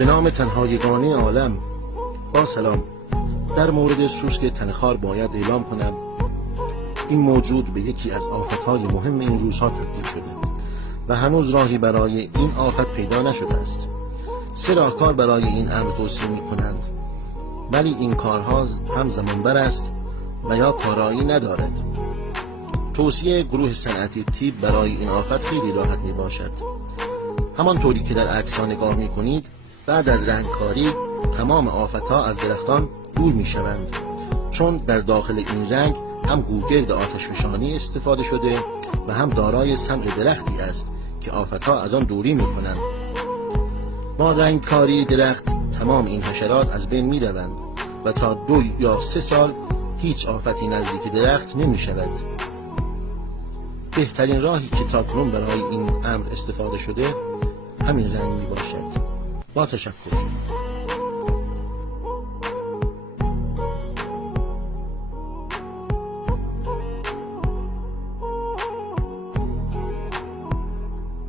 به نام تنها یگانه عالم. با سلام. در مورد سوسک تنخوار باید اعلام کنم این موجود به یکی از آفتهای مهم این روزها تبدیل شده و هنوز راهی برای این آفت پیدا نشده است. 3 راهکار برای این امر توصیه می کنند، ولی این کارها هم زمانبر است و یا کارایی ندارد. توصیه گروه صنعتی تیب برای این آفت خیلی راحت می باشد. همانطوری که در عکس نگاه می کنید، بعد از رنگکاری تمام آفتها از درختان دور می شوند، چون در داخل این رنگ هم گوگرد آتشفشانی استفاده شده و هم دارای سمع درختی است که آفتها از آن دوری می کنند. با رنگکاری درخت تمام این حشرات از بین می روند و تا 2 یا 3 سال هیچ آفتی نزدیک درخت نمی شود. بهترین راهی که تاکنون برای این امر استفاده شده همین رنگ می باشد. با تشکر.